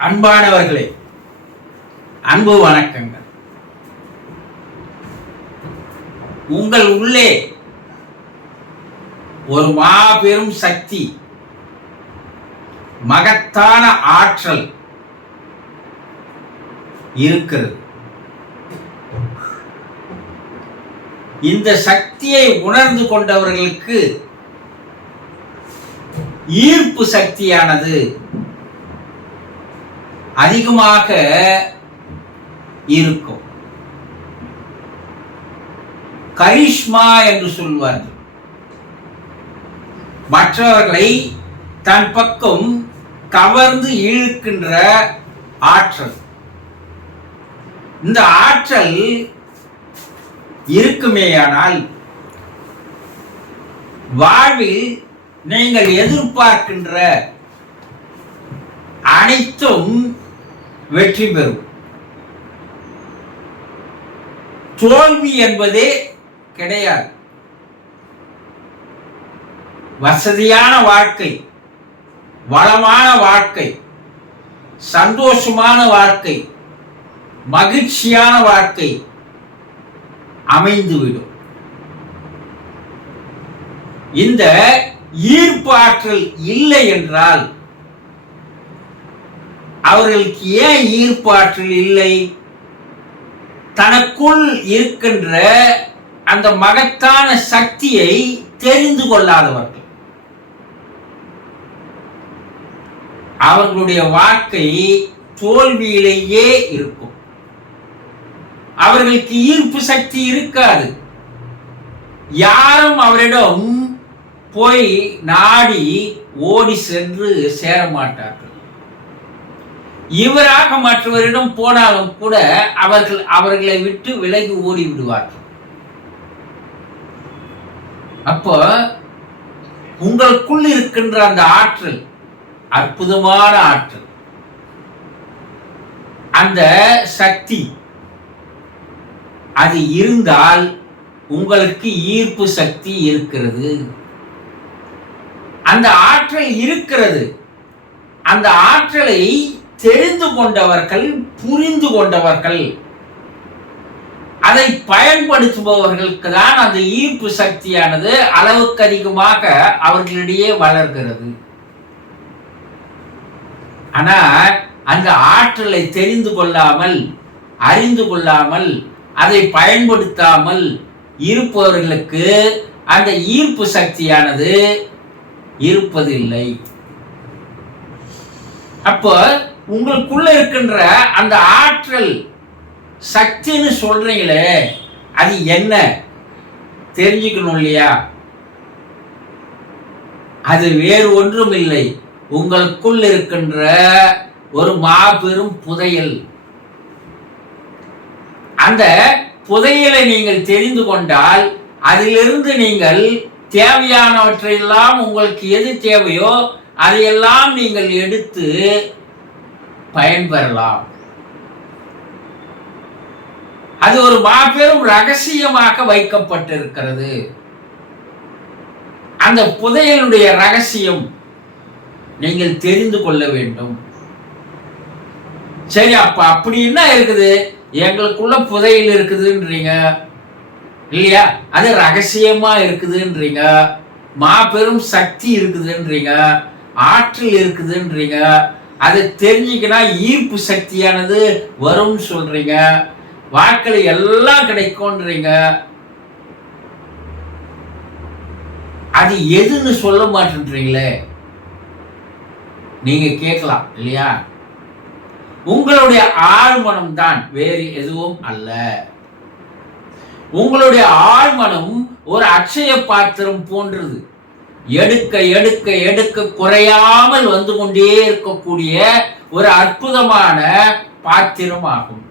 அன்பானவர்களே அன்பு வணக்கங்கள். உங்கள் உள்ளே ஒரு மாபெரும் சக்தி மகத்தான ஆற்றல் இருக்கிறது. இந்த சக்தியை உணர்ந்து கொண்டவர்களுக்கு ஈர்ப்பு சக்தியானது அதிகமாக இருக்கும். கரிஷ்மா என்று சொல்வார்கள். மற்றவர்களை தன் பக்கம் கவர்ந்து இழுக்கின்ற ஆற்றல். இந்த ஆற்றல் இருக்குமேயானால் வாழ்வில் நீங்கள் எதிர்பார்க்கின்ற அனைத்தும் வெற்றி பெறும். தோல்வி என்பதே கிடையாது. வசதியான வாழ்க்கை வளமான வாழ்க்கை சந்தோஷமான வாழ்க்கை மகிழ்ச்சியான வாழ்க்கை அமைந்துவிடும். இந்த ஈர்ப்பாற்றல் இல்லை என்றால் அவர்களுக்கு ஏன் ஈர்ப்பாற்றல் இல்லை? தனக்குள் இருக்கின்ற அந்த மகத்தான சக்தியை தெரிந்து கொள்ளாதவர்கள். அவர்களுடைய வாழ்க்கை தோல்வியிலேயே இருக்கும். அவர்களுக்கு ஈர்ப்பு சக்தி இருக்காது. யாரும் அவரிடம் போய் நாடி ஓடி சென்று சேர மாட்டார்கள் இவராக மற்றவரிடம் போனாலும் கூட அவர்கள் அவர்களை விட்டு விலகி ஓடி விடுவார்கள் அப்போ உங்களுக்குள் இருக்கின்ற அந்த ஆற்றல் அற்புதமான ஆற்றல் அந்த சக்தி அது இருந்தால் உங்களுக்கு ஈர்ப்பு சக்தி இருக்கிறது. அந்த ஆற்றல் இருக்கிறது. அந்த ஆற்றலை தெரிந்து கொண்டவர்கள் புரிந்து கொண்டவர்கள். அதை பயன்படுத்துபவர்களுக்கு தான் அந்த ஈர்ப்பு சக்தியானது அளவுக்கு அதிகமாக அவர்களிடையே வளர்கிறது. ஆனால் அந்த ஆற்றலை தெரிந்து கொள்ளாமல் அறிந்து கொள்ளாமல் அதை பயன்படுத்தாமல் இருப்பவர்களுக்கு அந்த ஈர்ப்பு சக்தியானது இருப்பதில்லை. அப்போ உங்களுக்குள்ள இருக்கின்ற அந்த ஆற்றல் சக்தின்னு சொல்றீங்களே அது என்ன? தெரிஞ்சுக்கணும் இல்லையா? அது வேறு ஒன்றும் இல்லை. உங்களுக்குள் இருக்கின்ற ஒரு மாபெரும் புதையல். அந்த புதையலை நீங்கள் தெரிந்து கொண்டால் அதிலிருந்து நீங்கள் தேவையானவற்றையெல்லாம் உங்களுக்கு எது தேவையோ அதையெல்லாம் நீங்கள் எடுத்து பயன்பெறலாம். அது ஒரு மாபெரும் ரகசியமாக வைக்கப்பட்டிருக்கிறது. அந்த புதையலுடைய ரகசியம் நீங்கள் தெரிந்து கொள்ள வேண்டும். சரி அப்ப அப்படி என்ன இருக்குது? எங்களுக்குள்ள புதையல் இருக்குதுன்றீங்க. இல்லையா? அது ரகசியமா இருக்குதுன்றீங்க. மாபெரும் சக்தி இருக்குதுன்றீங்க. ஆற்றல் இருக்குதுன்றீங்க. அதை தெரிஞ்சுக்கினா ஈர்ப்பு சக்தியானது வரும்னு சொல்றீங்க. வாழ்க்கையில் எல்லாம் கிடைக்கும்ன்றீங்க. அது எதுன்னு சொல்ல மாட்டேன்றீங்களே. நீங்க கேட்கலாம் இல்லையா? உங்களுடைய ஆழ்மனம் தான் வேறு எதுவும் அல்ல. உங்களுடைய ஆழ்மனம் ஒரு அட்சய பாத்திரம் போன்றது. எடுக்க எடுக்க எடுக்க குறையாமல் வந்து கொண்டே இருக்கக்கூடிய ஒரு அற்புதமான பாத்திரம் ஆகும்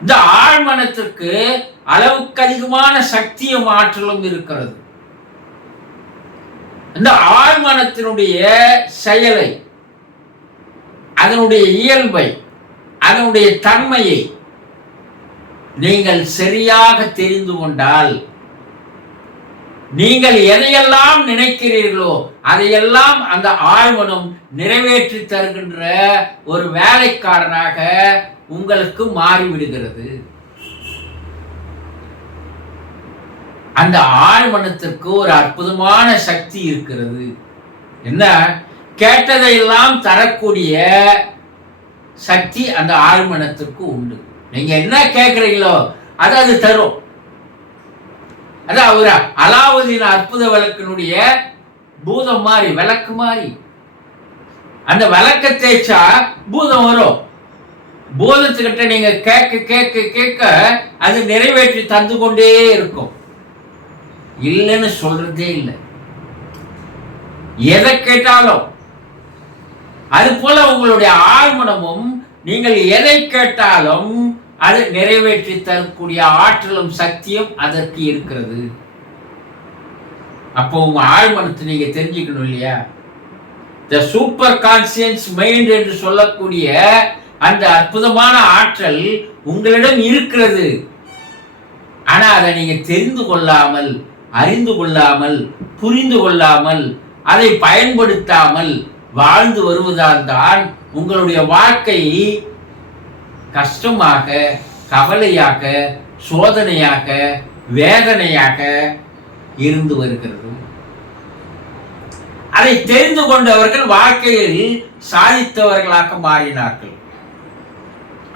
இந்த ஆழ்மனத்திற்கு அளவுக்கு அதிகமான சக்தியும் ஆற்றலும் இருக்கிறது. இந்த ஆழ்மனத்தினுடைய செயலை அதனுடைய இயல்பை அதனுடைய தன்மையை நீங்கள் சரியாக தெரிந்து கொண்டால் நீங்கள் எதையெல்லாம் நினைக்கிறீர்களோ அதையெல்லாம் அந்த ஆழ்மனம் நிறைவேற்றி தருகின்ற ஒரு வேலைக்காரனாக உங்களுக்கு மாறிவிடுகிறது. அந்த ஆழ்மனத்திற்கு ஒரு அற்புதமான சக்தி இருக்கிறது. என்ன? கேட்டதையெல்லாம் தரக்கூடிய சக்தி அந்த ஆழ்மனத்திற்கு உண்டு. நீங்க என்ன கேட்குறீங்களோ அது அது தரும். அதான் அவர் அலாவுதீன் அற்புத விளக்கினுடைய பூதம் மாறி விளக்கு மாறி. அந்த விளக்க தேய்ச்சா பூதம் வரும். பூதத்துக்கிட்ட நீங்க கேட்க கேட்க கேட்க அது நிறைவேற்றி தந்து கொண்டே இருக்கும். இல்லைன்னு சொல்றதே இல்லை. எதை கேட்டாலும் அது போல உங்களுடைய ஆழ்மனமும் நீங்கள் எதை கேட்டாலும் அது நிறைவேற்றி தரக்கூடிய ஆற்றலும் சக்தியும் அதற்கு இருக்கிறது. அப்போ உங்க ஆழ்மனத்தை நீங்க தெரிஞ்சுக்கணும் இல்லையா? த சூப்பர் கான்சியன்ஸ் மைண்ட் என்று சொல்லக்கூடிய அந்த அற்புதமான ஆற்றல் உங்களிடம் இருக்கிறது. ஆனா அதை நீங்க தெரிந்து கொள்ளாமல் அறிந்து கொள்ளாமல் புரிந்து கொள்ளாமல் அதை பயன்படுத்தாமல் வாழ்ந்து வருவதால் தான் உங்களுடைய வாழ்க்கை கஷ்டமாக கவலையாக சோதனையாக வேதனையாக இருந்து வருகிறது. அதை தெரிந்து கொண்டவர்கள் வாழ்க்கையில் சாதித்தவர்களாக மாறினார்கள்.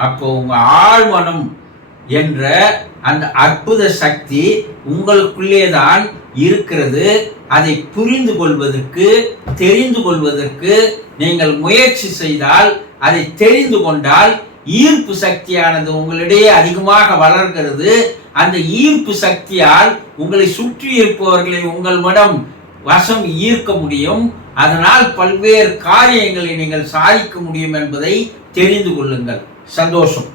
அப்போ உங்க ஆழ்மனம் என்ற அந்த அற்புத சக்தி உங்களுக்குள்ளே தான் இருக்கிறது. அதை புரிந்து கொள்வதற்கு தெரிந்து கொள்வதற்கு நீங்கள் முயற்சி செய்தால் அதை தெரிந்து கொண்டால் ஈர்ப்பு சக்தியானது உங்களிடையே அதிகமாக வளர்கிறது. அந்த ஈர்ப்பு சக்தியால் உங்களை சுற்றி இருப்பவர்களை உங்கள் மடம் வசம் ஈர்க்க முடியும். அதனால் பல்வேறு காரியங்களை நீங்கள் சாதிக்க முடியும் என்பதை தெரிந்து கொள்ளுங்கள். சந்தோஷம்.